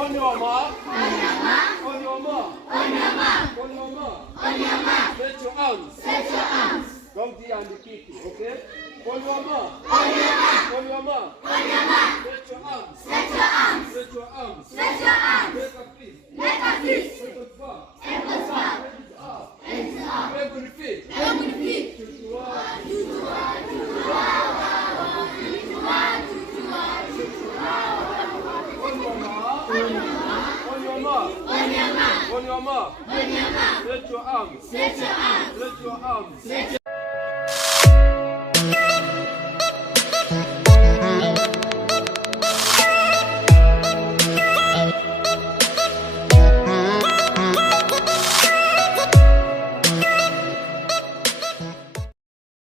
On your mark. On your mark. On your mark. On your mark. On your mark. On your mark. Set your arms. Set your arms. Don't be and kick it, okay? On your mark. On your mark. On your mark. On your mark. Set your arms. Set your arms. Set your arms. Set your arms. Make a fist. Make a fist. Elbows back. Elbows back. Hands up. Hands up. Elbow repeat. Elbow repeat. On your mark. Set your arms. Set your arms. Set your arms.